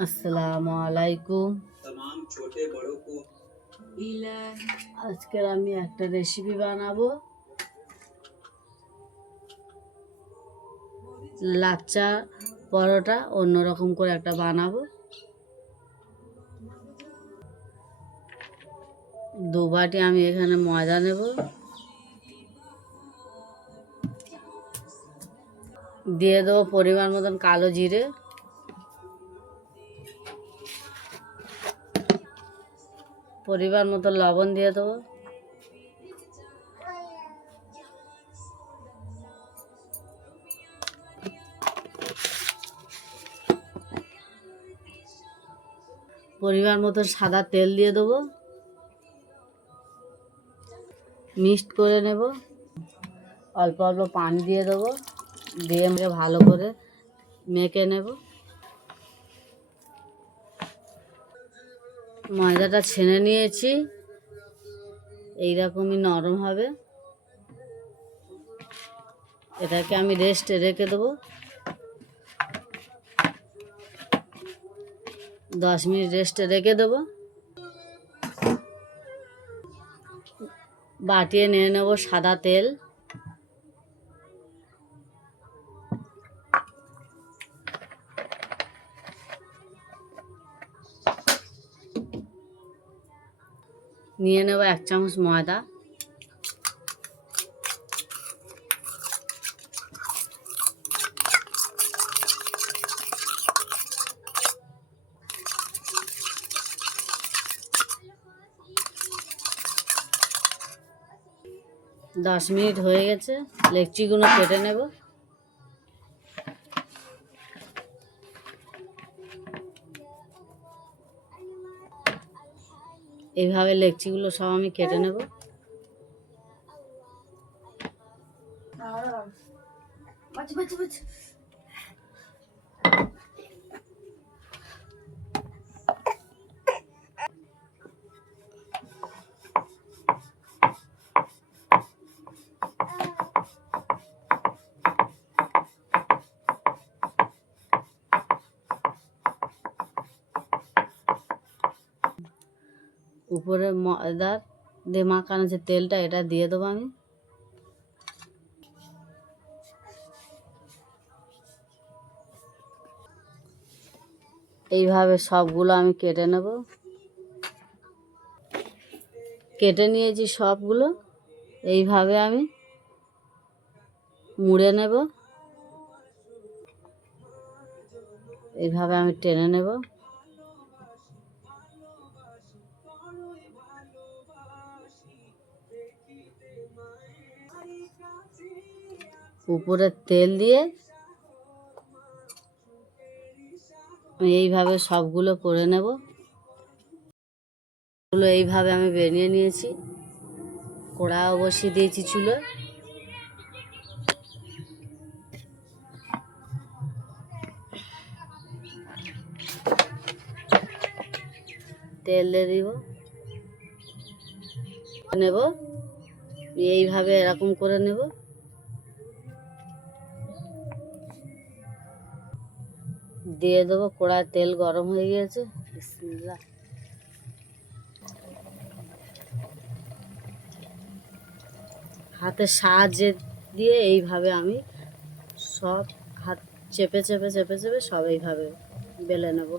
আসসালামু আলাইকুম। আজকে আমি একটা রেসিপি বানাবো, লাচ্চা পরোটা অন্যরকম করে একটা বানাবো। 2 বাটি আমি এখানে ময়দা নেব, দিয়ে দেবো পরিমাণ মতন কালো জিরে, পরিমাণ মতো লবণ দিয়ে দেবো, পরিমাণ মতো সাদা তেল দিয়ে দেবো, মিক্সড করে নেব, অল্প অল্প পানি দিয়ে দেবো, দিয়ে ভালো করে মেখে নেব। ময়দাটা ছেনে নিয়েছি, এইরকমই নরম হবে। এটাকে আমি রেস্টে রেখে দেবো, 10 মিনিট রেস্টে রেখে দেবো। বাটিয়ে নিয়ে নেব সাদা তেল, নিয়ে নেব 1 চামচ ময়দা, দশ মিনিট হয়ে গেছে। লেচিগুলো কেটে নেব। এইভাবে লেচিগুলো সব আমি কেটে নেব। উপরে ময়দার দিয়ে মাখানো যে তেলটা, এটা দিয়ে দেবো আমি। এইভাবে সবগুলো আমি কেটে নেব। কেটে নিয়েছি সবগুলো, এইভাবে আমি মুড়ে নেব, এইভাবে আমি টেনে নেব। উপরে তেল দিয়ে এইভাবে সবগুলো করে নেব। এইভাবে আমি বেরিয়ে নিয়েছি, কড়াও বসিয়ে দিয়েছি চুলো, তেল দিয়ে দিব, নেব এইভাবে এরকম করে নেব। দিয়ে দেবো, কড়ায় তেল গরম হয়ে গিয়েছে। বিসমিল্লাহ। হাতের সাহায্যে দিয়ে এইভাবে আমি সব হাত চেপে চেপে চেপে চেপে সব এইভাবে বেলে নেব।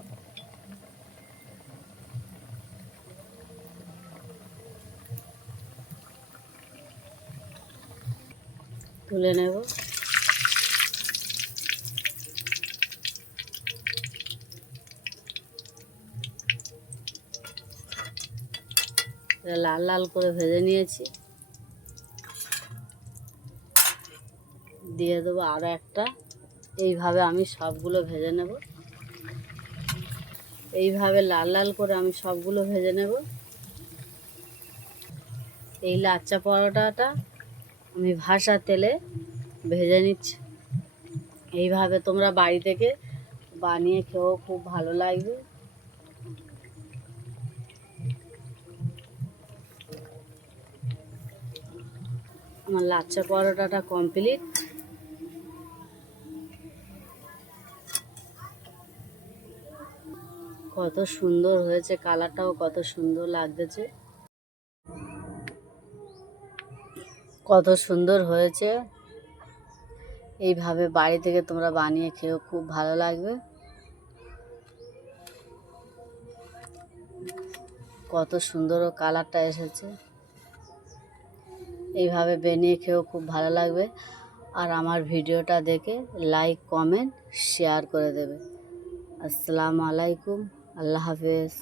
তুলে নেব। লাল লাল করে ভেজে নিয়েছি, দিয়ে দেবো আরও একটা। এইভাবে আমি সবগুলো ভেজে নেব। এইভাবে লাল লাল করে আমি সবগুলো ভেজে নেব। এই লাচ্চা পরোটাটা আমি ভাসা তেলে ভেজে নিচ্ছি। এইভাবে তোমরা বাড়ি থেকে বানিয়ে খেয়েও খুব ভালো লাগবে। আমার লাচ্চা পরোটাটা কমপ্লিট। কত সুন্দর হয়েছে, কালারটাও কত সুন্দর লাগতেছে, কত সুন্দর হয়েছে। এইভাবে বাড়ি থেকে তোমরা বানিয়ে খেয়েও খুব ভালো লাগবে। কত সুন্দর কালারটা এসেছে। এইভাবে বানিয়ে খেয়েও খুব ভালো লাগবে। আর আমার ভিডিওটা দেখে লাইক কমেন্ট শেয়ার করে দেবে। আসসালামু আলাইকুম, আল্লাহ হাফেজ।